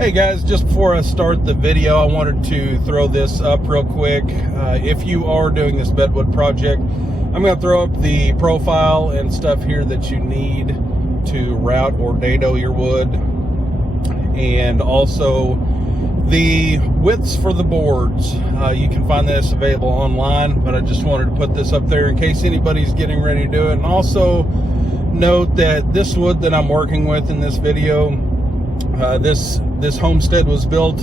Hey guys, just before I start the video, I wanted to throw this up real quick. If you are doing this bedwood project, I'm going to throw up the profile and stuff here that you need to route or dado your wood, and also the widths for the boards. You can find this available online, but I just wanted to put this up there in case anybody's getting ready to do it. And also note that this wood that I'm working with in this video, this homestead was built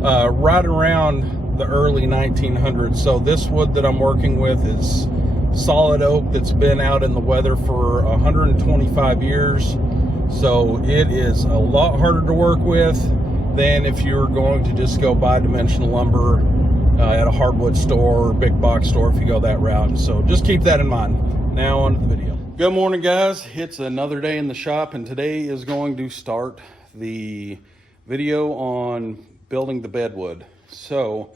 right around the early 1900s. So this wood that I'm working with is solid oak that's been out in the weather for 125 years. So it is a lot harder to work with than if you're going to just go buy dimensional lumber at a hardwood store or big box store if you go that route. So just keep that in mind. Now on to the video. Good morning guys, it's another day in the shop, and today is going to start the video on building the bedwood. So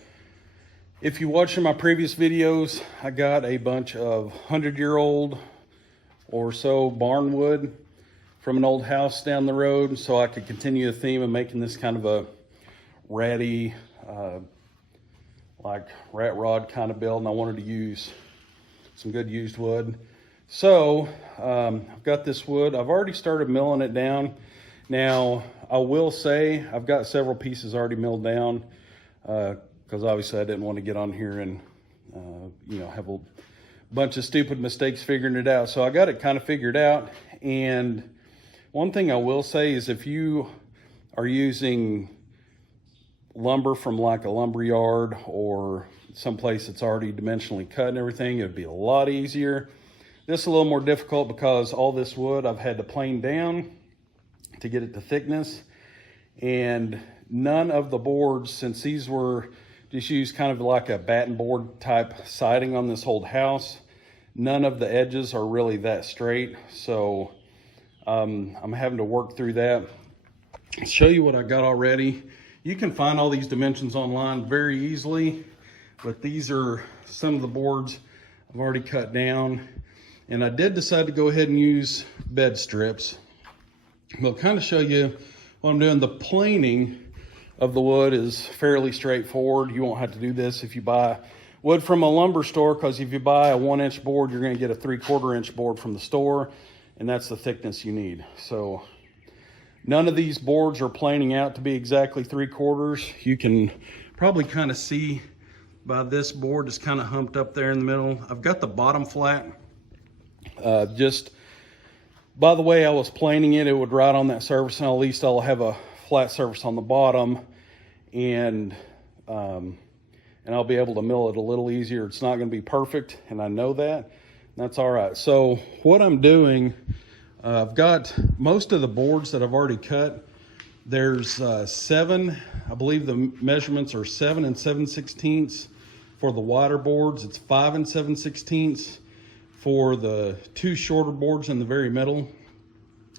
if you watched my previous videos, I got a bunch of 100-year-old or so barn wood from an old house down the road, so I could continue the theme of making this kind of a ratty, like rat rod kind of build, and I wanted to use some good used wood. So I've got this wood. I've already started milling it down. Now, I will say I've got several pieces already milled down because obviously I didn't want to get on here and have a bunch of stupid mistakes figuring it out. So I got it kind of figured out. And one thing I will say is if you are using lumber from like a lumber yard or someplace that's already dimensionally cut and everything, it would be a lot easier. This is a little more difficult because all this wood I've had to plane down to get it to thickness, and none of the boards, since these were just used kind of like a batten board type siding on this old house, none of the edges are really that straight. So I'm having to work through that. I'll show you what I got already. You can find all these dimensions online very easily, but these are some of the boards I've already cut down. And I did decide to go ahead and use bed strips. I'll kind of show you what I'm doing. The planing of the wood is fairly straightforward. You won't have to do this if you buy wood from a lumber store, because if you buy a 1-inch board, you're going to get a 3/4 inch board from the store, and that's the thickness you need. So none of these boards are planing out to be exactly 3/4. You can probably kind of see by this board is kind of humped up there in the middle. I've got the bottom flat. Just by the way I was planing it, it would ride on that surface, and at least I'll have a flat surface on the bottom, and I'll be able to mill it a little easier. It's not going to be perfect, and I know that. That's all right. So what I'm doing, I've got most of the boards that I've already cut. There's 7, I believe the measurements are 7 7/16 for the wider boards. It's 5 7/16 for the 2 shorter boards in the very middle,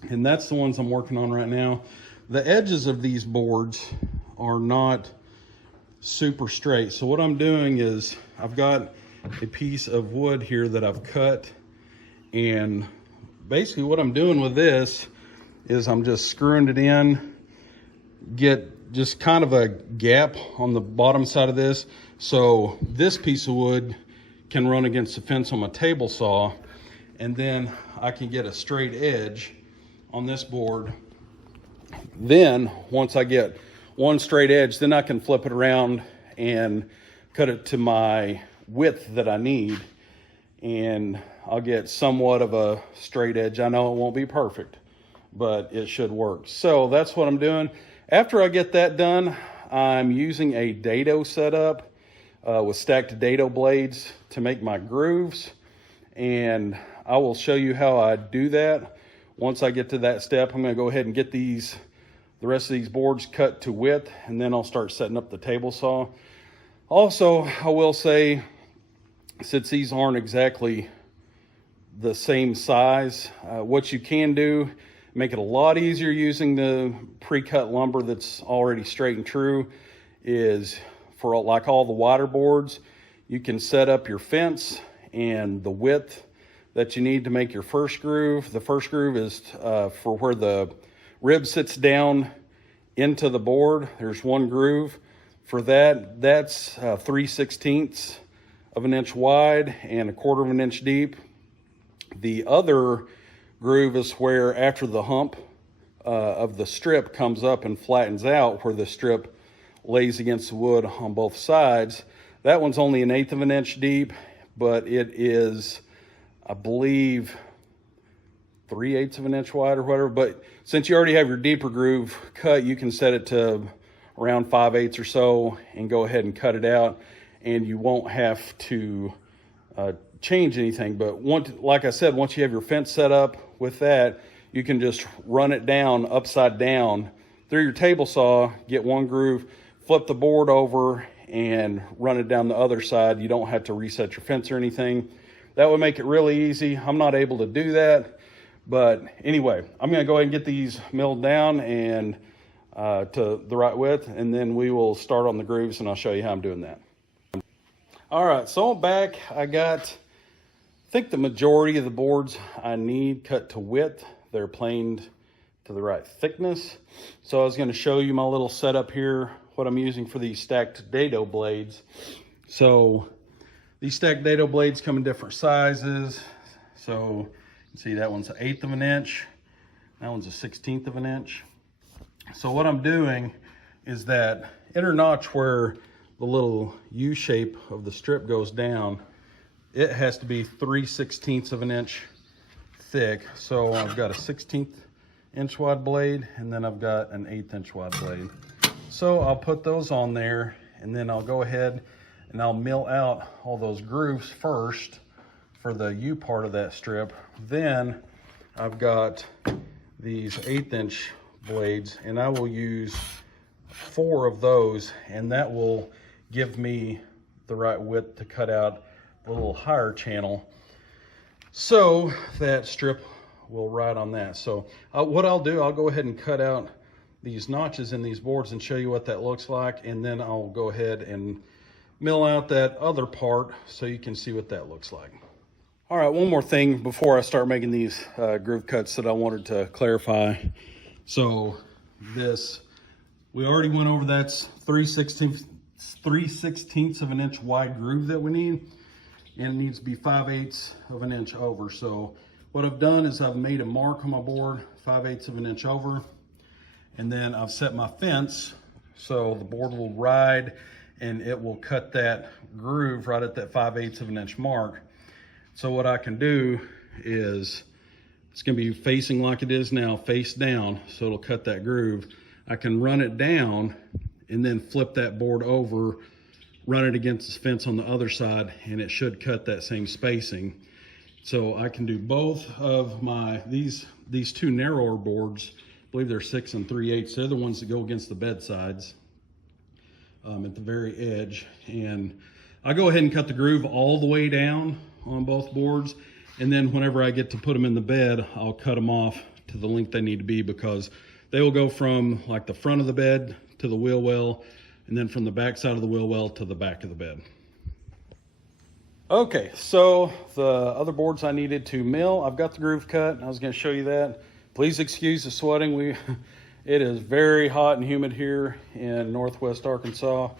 and that's the ones I'm working on right now. The edges of these boards are not super straight, so what I'm doing is I've got a piece of wood here that I've cut, and basically what I'm doing with this is I'm just screwing it in, get just kind of a gap on the bottom side of this, so this piece of wood can run against the fence on my table saw, and then I can get a straight edge on this board. Then once I get one straight edge, then I can flip it around and cut it to my width that I need, and I'll get somewhat of a straight edge. I know it won't be perfect, but it should work. So that's what I'm doing. After I get that done, I'm using a dado setup with stacked dado blades to make my grooves, and I will show you how I do that. Once I get to that step, I'm going to go ahead and get the rest of these boards cut to width, and then I'll start setting up the table saw. Also, I will say, since these aren't exactly the same size, what you can do, make it a lot easier using the pre-cut lumber that's already straight and true, is for like all the wider boards, you can set up your fence and the width that you need to make your first groove. The first groove is for where the rib sits down into the board. There's one groove for that. That's 3/16 of an inch wide and 1/4 of an inch deep. The other groove is where after the hump of the strip comes up and flattens out, where the strip lays against the wood on both sides. That one's only 1/8 of an inch deep, but it is, I believe, 3/8 of an inch wide or whatever. But since you already have your deeper groove cut, you can set it to around 5/8 or so and go ahead and cut it out, and you won't have to change anything. But like I said, once you have your fence set up with that, you can just run it down upside down through your table saw, get one groove, flip the board over, and run it down the other side. You don't have to reset your fence or anything. That would make it really easy. I'm not able to do that, but anyway, I'm going to go ahead and get these milled down and to the right width, and then we will start on the grooves, and I'll show you how I'm doing that. All right, so I'm back. I think the majority of the boards I need cut to width. They're planed to the right thickness. So I was going to show you my little setup here, what I'm using for these stacked dado blades. So these stacked dado blades come in different sizes. So you can see that one's 1/8 of an inch. That one's 1/16 of an inch. So what I'm doing is that inner notch where the little U shape of the strip goes down, it has to be 3/16 of an inch thick. So I've got a 1/16 inch wide blade, and then I've got an 1/8 inch wide blade. So I'll put those on there, and then I'll go ahead and I'll mill out all those grooves first for the U part of that strip. Then I've got these 1/8 inch blades, and I will use 4 of those, and that will give me the right width to cut out a little higher channel, so that strip will ride on that. So what I'll do, I'll go ahead and cut out these notches in these boards and show you what that looks like, and then I'll go ahead and mill out that other part so you can see what that looks like. All right, one more thing before I start making these groove cuts that I wanted to clarify. So this, we already went over, that's 3/16 of an inch wide groove that we need, and it needs to be 5/8 of an inch over. So what I've done is I've made a mark on my board 5/8 of an inch over, and then I've set my fence so the board will ride and it will cut that groove right at that 5/8 of an inch mark. So what I can do is, it's going to be facing like it is now, face down, so it'll cut that groove. I can run it down and then flip that board over, run it against the fence on the other side, and it should cut that same spacing. So I can do both of my, these 2 narrower boards, I believe they're 6 3/8. They're the ones that go against the bed sides at the very edge. And I go ahead and cut the groove all the way down on both boards. And then whenever I get to put them in the bed, I'll cut them off to the length they need to be, because they will go from like the front of the bed to the wheel well, and then from the back side of the wheel well to the back of the bed. Okay, so the other boards I needed to mill, I've got the groove cut. I was going to show you that. Please excuse the sweating. It is very hot and humid here in Northwest Arkansas,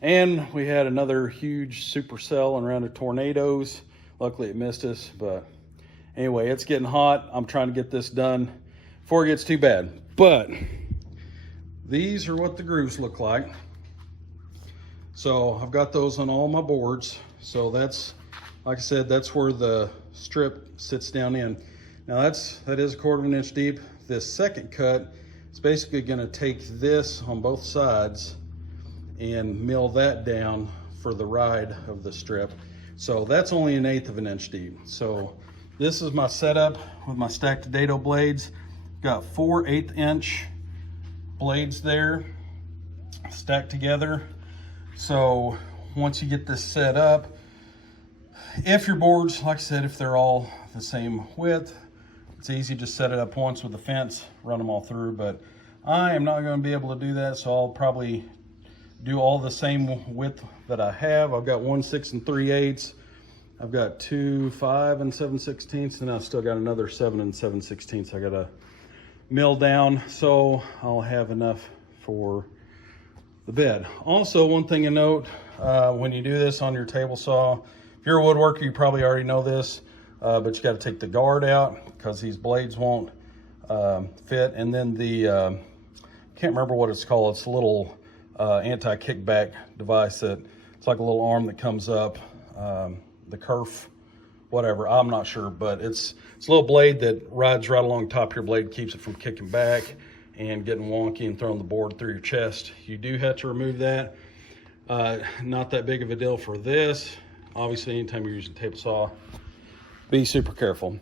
and we had another huge supercell and round of tornadoes. Luckily it missed us, but anyway, it's getting hot. I'm trying to get this done before it gets too bad. But these are what the grooves look like. So I've got those on all my boards. So that's, like I said, that's where the strip sits down in. Now that is 1/4 of an inch deep. This second cut is basically going to take this on both sides and mill that down for the ride of the strip. So that's only 1/8 of an inch deep. So this is my setup with my stacked dado blades. Got 4 1/8 inch blades there stacked together. So once you get this set up, if your boards, like I said, if they're all the same width, it's easy to set it up once with the fence, run them all through. But I am not going to be able to do that, so I'll probably do all the same width that I have. I've got 1 6 3/8. I've got 2 5 7/16, and I've still got another 7 7/16 I gotta mill down, so I'll have enough for the bed. Also, one thing to note, when you do this on your table saw, if you're a woodworker, you probably already know this, but you got to take the guard out because these blades won't fit. And then the, can't remember what it's called. It's a little anti-kickback device that it's like a little arm that comes up, the kerf, whatever, I'm not sure, but it's a little blade that rides right along top of your blade, keeps it from kicking back and getting wonky and throwing the board through your chest. You do have to remove that. Not that big of a deal for this. Obviously, anytime you're using a table saw, be super careful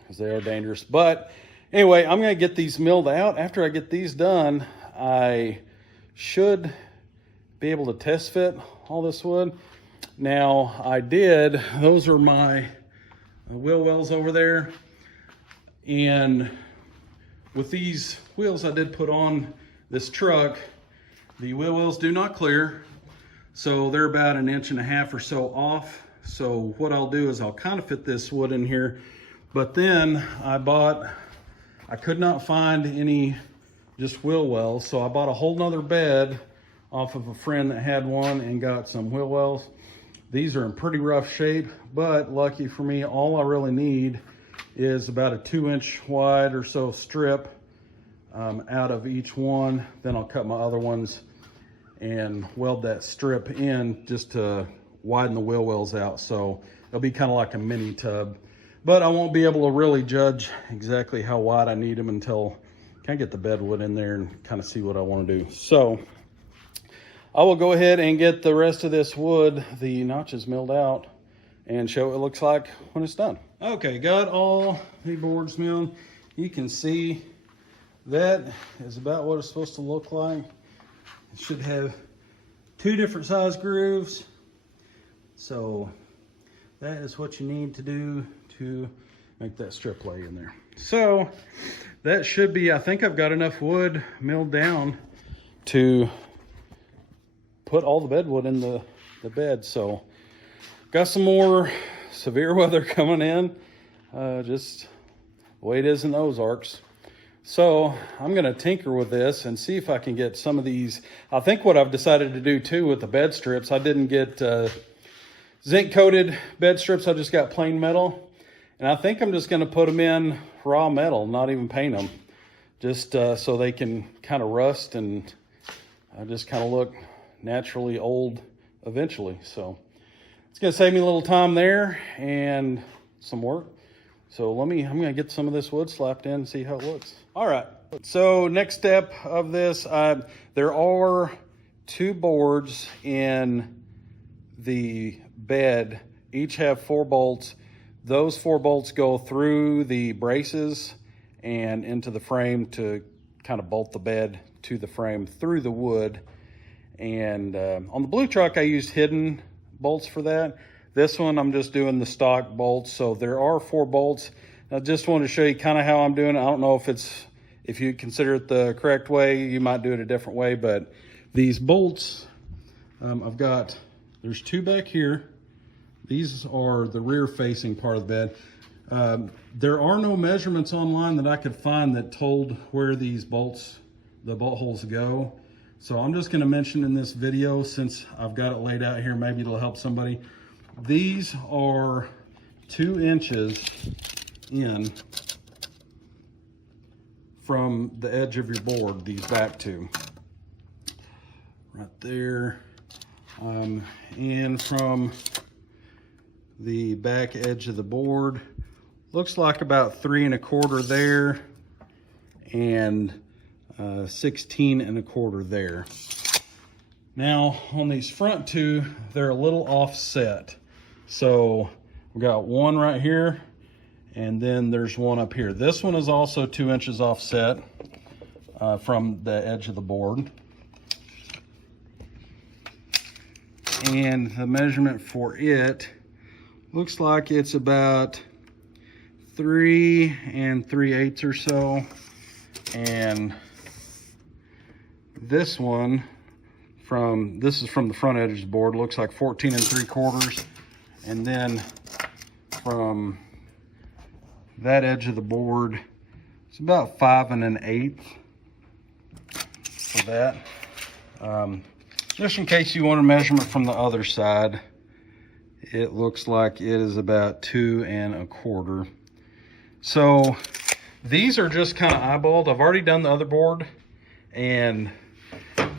because they are dangerous. But anyway, I'm gonna get these milled out. After I get these done, I should be able to test fit all this wood. Now I did, those are my wheel wells over there. And with these wheels I did put on this truck, the wheel wells do not clear. So they're about 1.5 inches or so off. So what I'll do is I'll kind of fit this wood in here. But then I could not find any just wheel wells. So I bought a whole nother bed off of a friend that had one and got some wheel wells. These are in pretty rough shape, but lucky for me, all I really need is about a 2-inch wide or so strip out of each one. Then I'll cut my other ones and weld that strip in just to widen the wheel wells out. So it'll be kind of like a mini tub, but I won't be able to really judge exactly how wide I need them until I can get the bedwood in there and kind of see what I want to do. So I will go ahead and get the rest of this wood, the notches milled out, and show what it looks like when it's done. Okay, got all the boards milled. You can see that is about what it's supposed to look like. It should have 2 different size grooves. So that is what you need to do to make that strip lay in there. So that should be, I think I've got enough wood milled down to put all the bedwood in the bed. So got some more severe weather coming in, just the way it is in the Ozarks. So I'm gonna tinker with this and see if I can get some of these. I think what I've decided to do too with the bed strips, I didn't get zinc coated bed strips, I just got plain metal. And I think I'm just gonna put them in raw metal, not even paint them, just so they can kind of rust and just kind of look naturally old eventually. So it's gonna save me a little time there and some work. So I'm gonna get some of this wood slapped in and see how it looks. All right, so next step of this, there are 2 boards in the bed, each have 4 bolts. Those 4 bolts go through the braces and into the frame to kind of bolt the bed to the frame through the wood. And on the blue truck, I used hidden bolts for that. This one, I'm just doing the stock bolts. So there are 4 bolts. I just wanted to show you kind of how I'm doing it. I don't know if you consider it the correct way, you might do it a different way, but these bolts, there's 2 back here. These are the rear facing part of the bed. There are no measurements online that I could find that told where these bolts, the bolt holes go. So I'm just gonna mention in this video, since I've got it laid out here, maybe it'll help somebody. These are 2 inches in from the edge of your board, these back 2. Right there. And from the back edge of the board, looks like about 3 1/4 there, and 16 1/4 there. Now on these front 2, they're a little offset. So we got one right here, and then there's one up here. This one is also 2 inches offset from the edge of the board. And the measurement for it looks like it's about 3 3/8 or so. And this one, this is from the front edge of the board, looks like 14 3/4. And then from that edge of the board, it's about 5 1/8. of that. Just in case you want a measurement from the other side, it looks like it is about 2 1/4. So these are just kind of eyeballed. I've already done the other board, and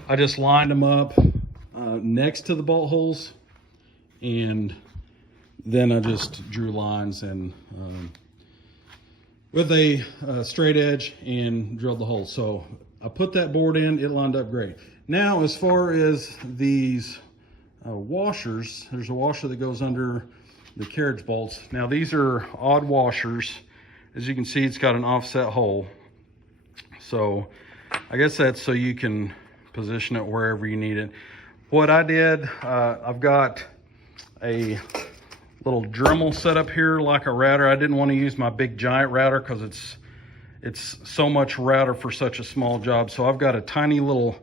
I just lined them up next to the bolt holes, and then I just drew lines and with a straight edge and drilled the hole. So I put that board in, it lined up great. Now, as far as these washers, there's a washer that goes under the carriage bolts. Now these are odd washers. As you can see, it's got an offset hole. So I guess that's so you can position it wherever you need it. What I did, I've got a little Dremel set up here like a router. I didn't want to use my big giant router because it's so much router for such a small job. So I've got a tiny little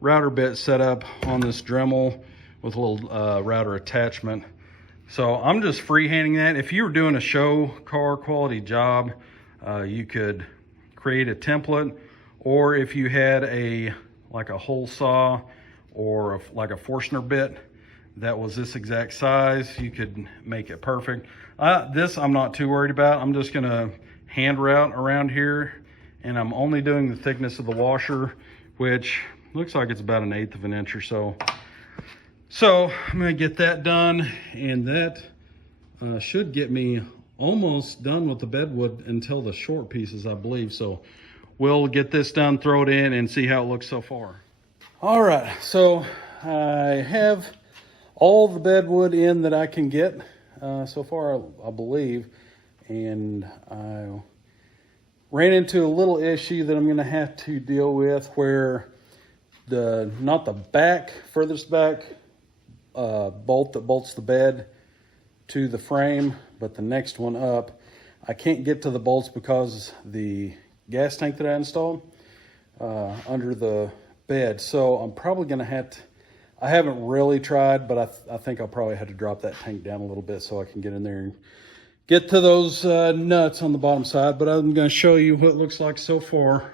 router bit set up on this Dremel with a little router attachment. So I'm just freehanding that. If you were doing a show car quality job, you could create a template, or if you had like a hole saw or like a Forstner bit that was this exact size, you could make it perfect. This I'm not too worried about. I'm just gonna hand route around here, and I'm only doing the thickness of the washer, which looks like it's about 1/8 of an inch or so. So I'm gonna get that done, and that should get me almost done with the bedwood until the short pieces, I believe. So we'll get this done, throw it in, and see how it looks so far. All right, so I have all the bedwood in that I can get so far, I believe. And I ran into a little issue that I'm gonna have to deal with, where not the back, furthest back bolt that bolts the bed to the frame, but the next one up, I can't get to the bolts because the gas tank that I installed under the bed. So I'm probably gonna have to, I haven't really tried, but I think I'll probably have to drop that tank down a little bit so I can get in there and get to those nuts on the bottom side. But I'm gonna show you what it looks like so far.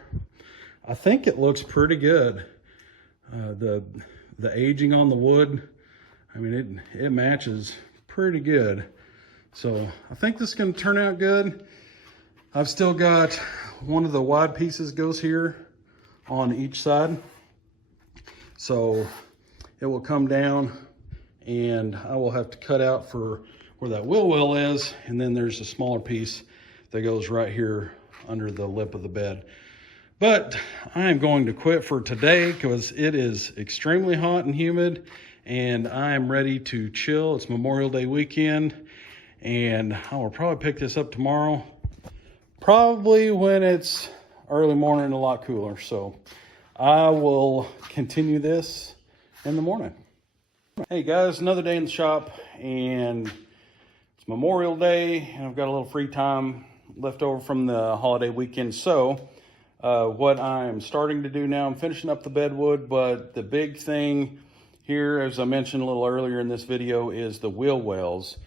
I think it looks pretty good. The aging on the wood, I mean, it matches pretty good. So I think this is gonna turn out good. I've still got one of the wide pieces goes here on each side. So it will come down, and I will have to cut out for where that wheel well is. And then there's a smaller piece that goes right here under the lip of the bed. But I am going to quit for today because it is extremely hot and humid, and I am ready to chill. It's Memorial Day weekend, and I will probably pick this up tomorrow, probably when it's early morning and a lot cooler. So I will continue this in the morning. Hey guys, another day in the shop, and it's Memorial Day, and I've got a little free time left over from the holiday weekend. So what I'm starting to do now, I'm finishing up the bedwood, but the big thing here, as I mentioned a little earlier in this video, is the wheel wells.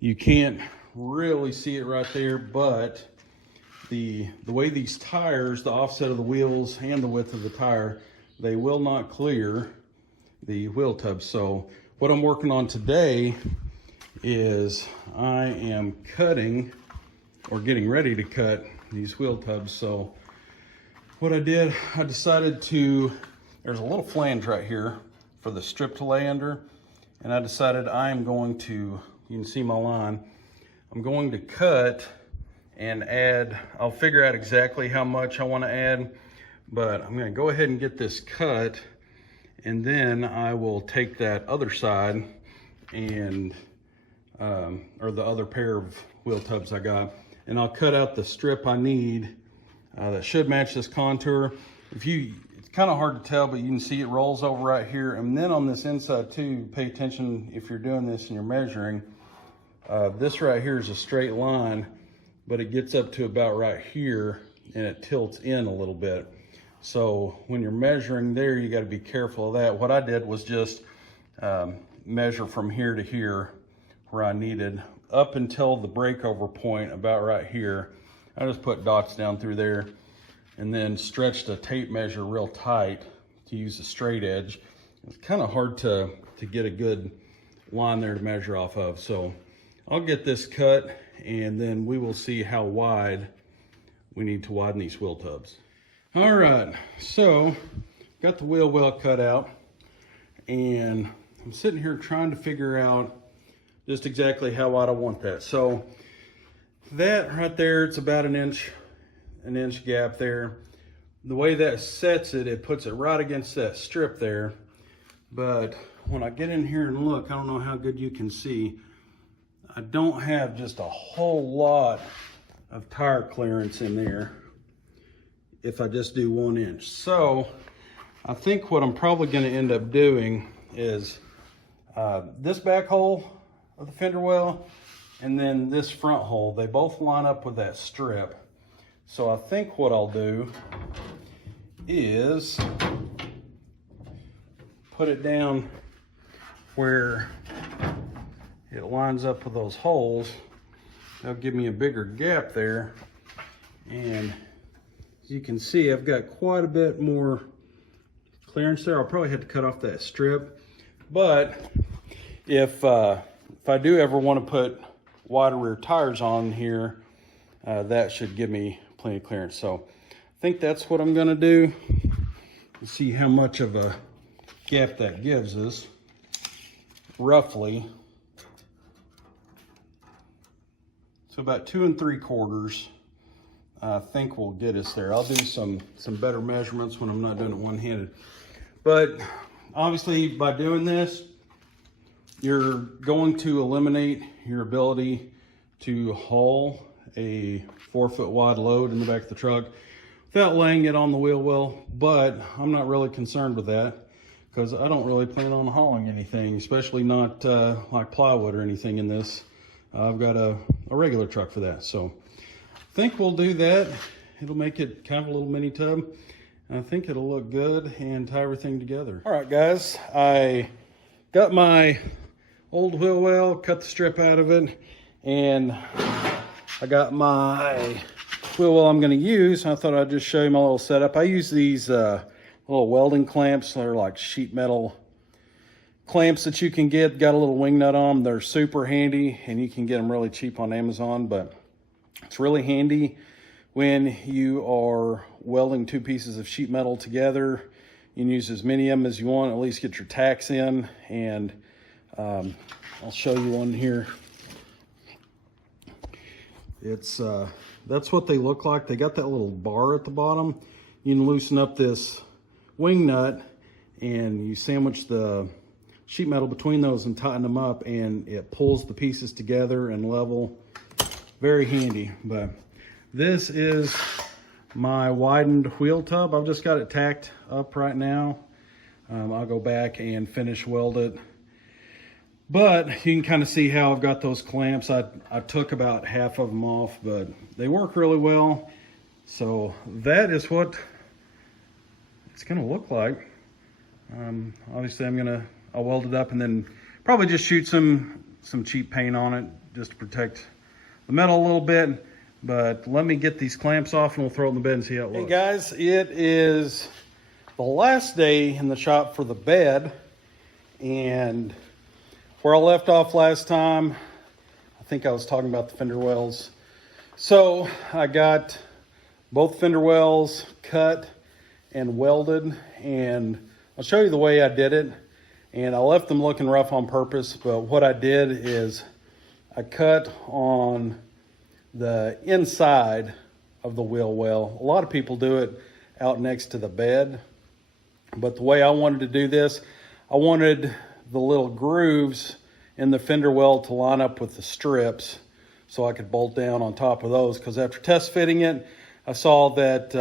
You can't really see it right there, but the way these tires, the offset of the wheels and the width of the tire, they will not clear the wheel tubs. So what I'm working on today is I am cutting, or getting ready to cut, these wheel tubs. So what I did, I decided to, there's a little flange right here for the strip to lay under, and I decided I am going to, you can see my line, I'm going to cut and add, I'll figure out exactly how much I want to add, but I'm going to go ahead and get this cut, and then I will take that other side and or the other pair of wheel tubs I got, and I'll cut out the strip I need that should match this contour. It's kind of hard to tell, but you can see it rolls over right here. And then on this inside too, pay attention if you're doing this and you're measuring. This right here is a straight line, but it gets up to about right here and it tilts in a little bit. So when you're measuring there, you got to be careful of that. What I did was just measure from here to here where I needed, up until the breakover point about right here. I just put dots down through there and then stretched a tape measure real tight to use a straight edge. It's kind of hard to get a good line there to measure off of. So I'll get this cut, and then we will see how wide we need to widen these wheel tubs. All right, so got the wheel well cut out, and I'm sitting here trying to figure out just exactly how wide I want that. So that right there, it's about an inch gap there. The way that sets it, it puts it right against that strip there. But when I get in here and look, I don't know how good you can see, I don't have just a whole lot of tire clearance in there if I just do 1 inch. So I think what I'm probably going to end up doing is this back hole of the fender well and then this front hole, they both line up with that strip. So I think what I'll do is put it down where it lines up with those holes. That'll give me a bigger gap there, and as you can see, I've got quite a bit more clearance there. I'll probably have to cut off that strip, but if I do ever want to put wider rear tires on here, that should give me plenty of clearance. So I think that's what I'm going to do. Let's see how much of a gap that gives us roughly. So about 2 3/4, I think will get us there. I'll do some better measurements when I'm not doing it one-handed. But obviously by doing this, you're going to eliminate your ability to haul a 4-foot wide load in the back of the truck without laying it on the wheel well. But I'm not really concerned with that because I don't really plan on hauling anything, especially not like plywood or anything in this. I've got a regular truck for that. So I think we'll do that. It'll make it kind of a little mini tub. I think it'll look good and tie everything together. All right, guys, I got my old wheel well, cut the strip out of it, and I got my wheel well I'm going to use. I thought I'd just show you my little setup. I use these little welding clamps. They're like sheet metal clamps that you can get. Got a little wing nut on them. They're super handy, and you can get them really cheap on Amazon, but it's really handy when you are welding 2 pieces of sheet metal together. You can use as many of them as you want, at least get your tacks in, and I'll show you one here. It's that's what they look like. They got that little bar at the bottom. You can loosen up this wing nut and you sandwich the sheet metal between those and tighten them up, and it pulls the pieces together and level. Very handy. But this is my widened wheel tub. I've just got it tacked up right now. I'll go back and finish weld it. But you can kind of see how I've got those clamps. I took about half of them off, but they work really well. So that is what it's gonna look like. Obviously I'll weld it up and then probably just shoot some cheap paint on it just to protect the metal a little bit. But let me get these clamps off and we'll throw it in the bed and see how it looks. Hey guys, it is the last day in the shop for the bed, and where I left off last time, I think I was talking about the fender wells. So I got both fender wells cut and welded, and I'll show you the way I did it. And I left them looking rough on purpose, but what I did is I cut on the inside of the wheel well. A lot of people do it out next to the bed, but the way I wanted to do this, I wanted the little grooves in the fender well to line up with the strips so I could bolt down on top of those, because after test fitting it, I saw that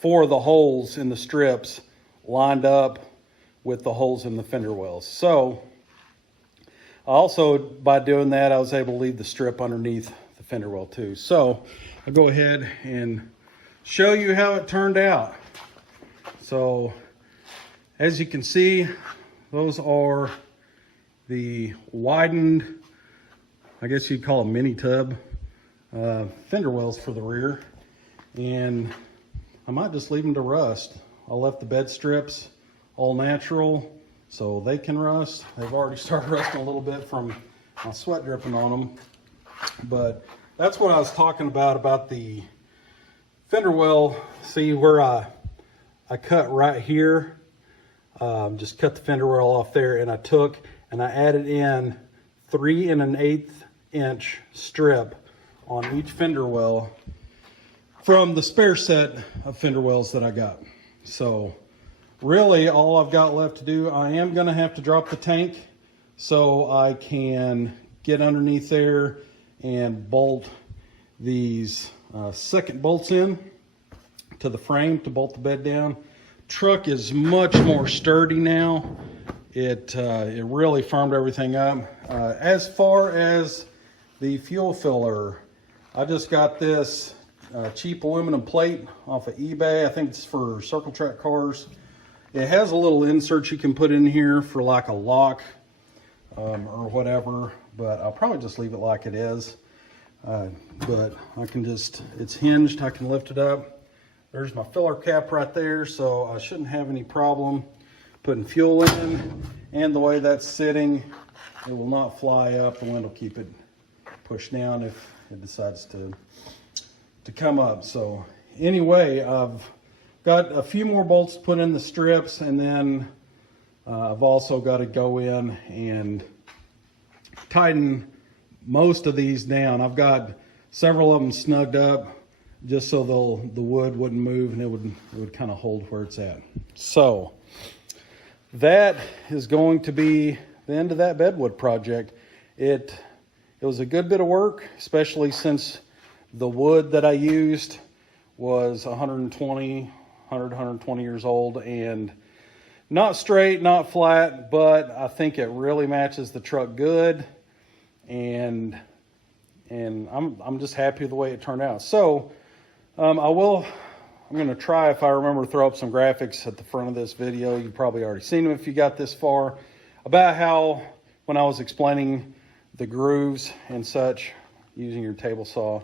4 of the holes in the strips lined up with the holes in the fender wells. So also by doing that, I was able to leave the strip underneath the fender well too. So I'll go ahead and show you how it turned out. So as you can see, those are the widened, I guess you'd call them mini tub fender wells for the rear. And I might just leave them to rust. I left the bed strips all natural so they can rust. They've already started rusting a little bit from my sweat dripping on them. But that's what I was talking about the fender well. See where I cut right here, just cut the fender well off there, and I took and I added in 3 1/8 inch strip on each fender well from the spare set of fender wells that I got. So really all I've got left to do, I am gonna have to drop the tank so I can get underneath there and bolt these second bolts in to the frame to bolt the bed down. Truck is much more sturdy now. It really firmed everything up. As far as the fuel filler, I just got this cheap aluminum plate off of eBay. I think it's for Circle Track cars. It has a little insert you can put in here for like a lock or whatever, but I'll probably just leave it like it is. But I can just, it's hinged, I can lift it up. There's my filler cap right there, so I shouldn't have any problem putting fuel in. And the way that's sitting, it will not fly up. The wind will keep it pushed down if it decides to come up. So anyway, I've got a few more bolts to put in the strips, and then I've also got to go in and tighten most of these down. I've got several of them snugged up just so the wood wouldn't move, and it would kind of hold where it's at. So that is going to be the end of that bedwood project. It was a good bit of work, especially since the wood that I used was 120 years old and not straight, not flat, but I think it really matches the truck good. And I'm just happy with the way it turned out. So I'm going to try, if I remember, throw up some graphics at the front of this video. You've probably already seen them if you got this far, about how when I was explaining the grooves and such using your table saw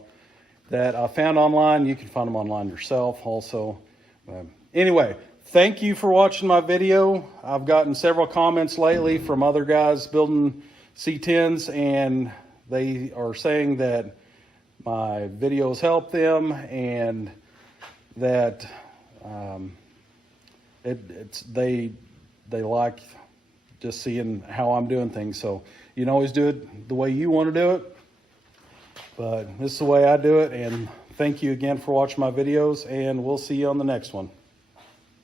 that I found online. You can find them online yourself also. Anyway, thank you for watching my video. I've gotten several comments lately from other guys building C10s, and they are saying that my videos help them and that they like just seeing how I'm doing things. So you can always do it the way you want to do it, but this is the way I do it. And thank you again for watching my videos, and we'll see you on the next one.